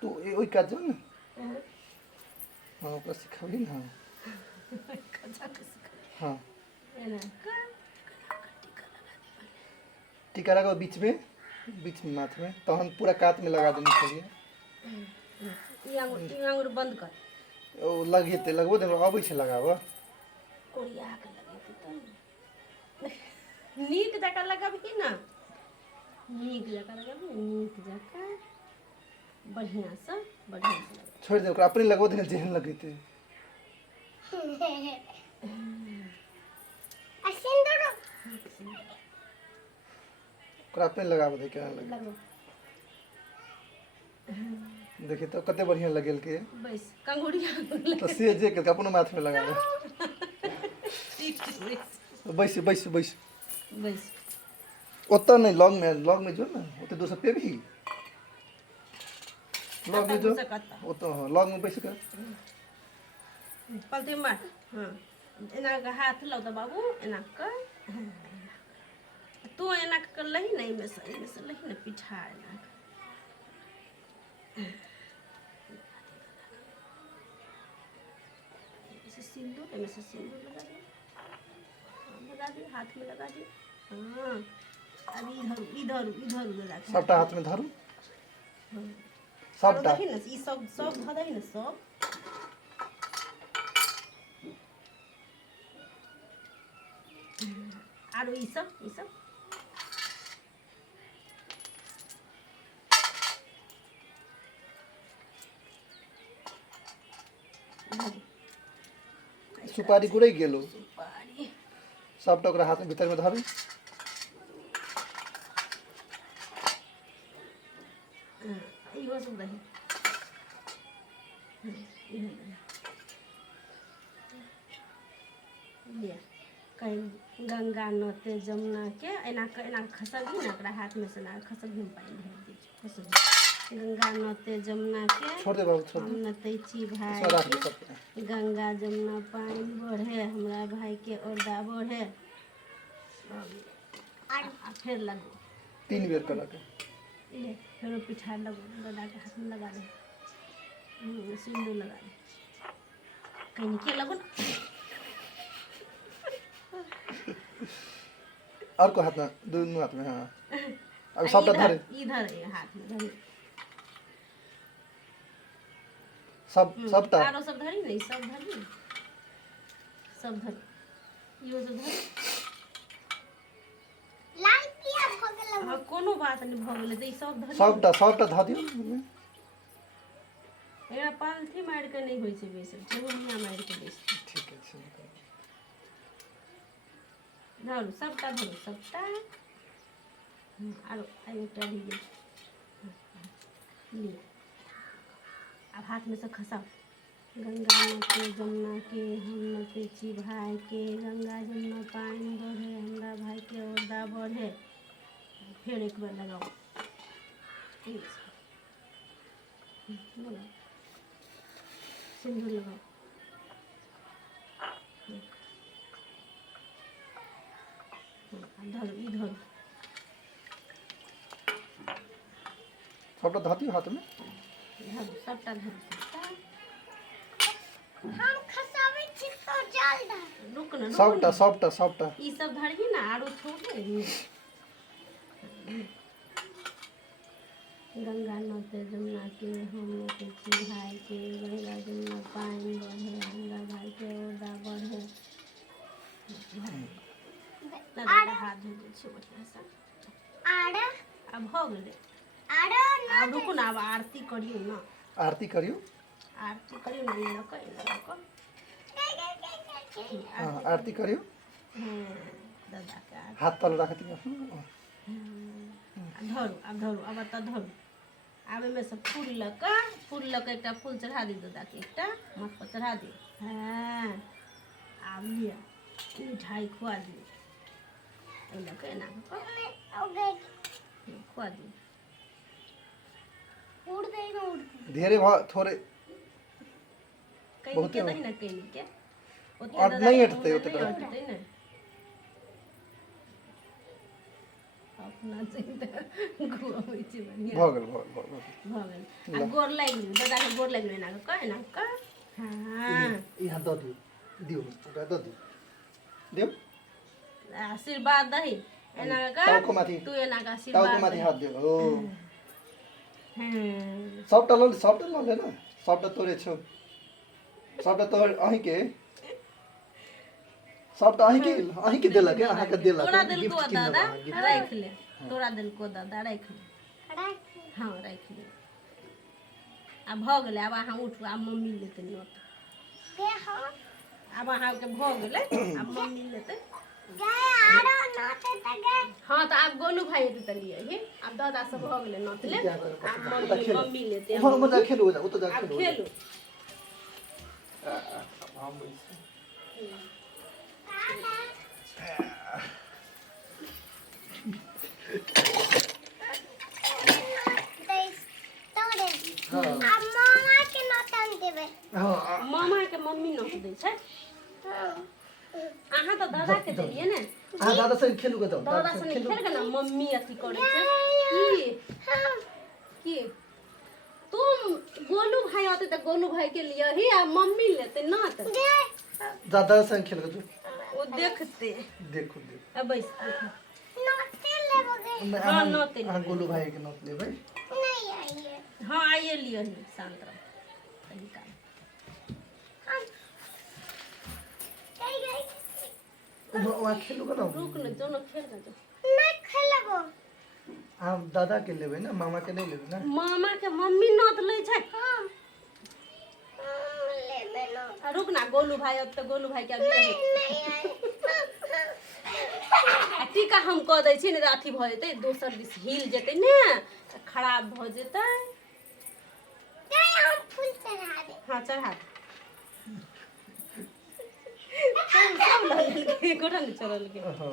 तू ओई काज ना हां ओकरा सिखाबी ना हां टीका लगा बीच में माथ में तो हम पूरा कात में लगा देनी चाहिए ये आंगुर बंद कर ओ लगे ते लगबो दे आबै छै लगाबो कोरिया के लगे तो नीक जका लगाबी ना नीक जका लगाबी नीक जका बढ़िया से छोड़ दे ओकरा अपने लगबो दे जेहन लगेते सिंदूर ओकरा अपने लगाबो दे केना लगे देखिए तो कते बढ़िया लगेल के बस कंगुड़िया तो से जे के अपनो माथ में लगा बैस बैस बैस बस ओत नहीं लॉग में जो ना ओते दोसर पे भी लॉग में जो ओत लॉग में बैस कर पलटी मार हां एना का हाथ लो तो बाबू एना कर तू एना कर लही नहीं में से लही ना पिठा एना सिंदूर में से सिंदूर लगा दे हाथ में लगा दे हाँ अब इधर इधर लगा सबटा हाथ में धरू सबटा देखी ना ई सब धर दही ना सब आरो ई सब सुपारी गुड़ै गेलो सुपारी सबटा ओकरा हाथ में भीतर में धरू इहो सब दही ले कहीं गंगा नते जमुना के एना खसगी ना ओकरा हाथ में से ना खसगी में पानी ढेर दी खसगी गंगा नते जमुना के छोड़ दे बाबू छोड़ हम नते छी भाई सारा के गंगा जमुना पानी बढ़े हमरा भाई के औरदा बढ़े आ फिर लगो 3 बेर करा के ले फिर पिठा लगो दादा के हाथ में लगा दे सिंदूर लगा दे कहीं के लगो ना और को हाथ में दोनों हाथ में हां अब सबटा धरे इधर हाथ में धरी सबटा आरो सब धरी नहीं सब धरी यो सब धरी लाइट किया भ गेल हां कोनो बात नहीं भ गेल दे सब धरी सबटा धा दियो एरा पालथी मार के नहीं होई छै बेसन चुनिया मार के बेस ठीक है धरू सबटा आरो आइ टेढ़ी ले अब हाथ में से खसा गंगा नते जमुना के हम नते छी भाई के गंगा जमुना पानी बढ़े हमरा भाई के औरदा बढ़े फिर एक बार लगाओ सिंदूर लगाओ इधर सबटा धा दियो हाथ में सबटा धर हम खसावे छी तो जल दा रुक ना सबटा ई सब धरही ना आरो छोड़े गंगा नते जमुना के हम नते छी भाई के गंगा जमुना पानी बढ़े हमरा भाई के औरदा बढ़े दादा हाथ धो दे छै बढ़िया से आड़ा अब हो गेले आड़ा अब रुको ना अब आरती करियो ना आरती करियो ना ये लको हां आरती करियो दादा के हाथ तल रख दियो धरू अब त धरू आबे में से फूल लक एकटा फूल चढ़ा दी दादा के एकटा मत पर चढ़ा दी हां आब लिया मिठाई खुआ दी ए लक एना खुआ दी उड़ धीरे थोड़े कहीं के दही ना कहीं के और नहीं हटते होते ना नाचिन त घुमै छी बढ़िया भगल भगल आ गोर लागि गेल दादा के गोर लागि गेल ना का हां यहाँ द दियो ओकरा द दियो आशीर्वाद दही एना का टाउको माथि तू एना का आशीर्वाद टाउको माथि हात दियो ओ हां सबटा ल ना सबटा तोरे छौ सबटा तोर अहीं के सबटा अहीं के देलक है अहाँ के देलक तोरा दिल को दादा राख ले तोरा दिल को दादा राख ले हां राख ले आ भ गेलै अब अहाँ उठू आ मम्मी लेते नोत के हां अब अहाँ के भ गेलै अब मम्मी लेते गए आरो नोते त गए हां त अब गोलू भाई एते त लिए ही अब दादा सब भ गेलै नोत ले अब मम्मी लेते हम मजा खेलू जा ओ तो जा खेलू हम मामा के मम्मी नोत दै छै अहाँ त दादा के देलिए ने आ दादा से खेलू के दादा से खेल के ना मम्मी अथी करे छै की तुम गोलू भाई आते त गोलू भाई के लिए ही आ मम्मी लेते ना त दादा से खेल के वो देखते देखो अब बैस नोते लेबोगे हां नोते हां गोलू भाई के नोत लेबै नहीं आइए हां आइए लियो ही शांत रहो तरीका वहाँ खेलू ना रुक न जो न खेल ना नहीं खेलबो हम दादा के लेबै ना मामा के नहीं लेबै ना मामा के मम्मी नोत ले छै हां लेबै ना रुक ना गोलू भाई अब तो गोलू भाई के अभी नहीं टीका हम कह दै छी ने अथी भ जेतै दोसर दिस हिल जेतै ने खराब भ जेतै हम फूल चढ़ा दे हां चढ़ा दे सब लगे गोटा ने चढ़ल के हां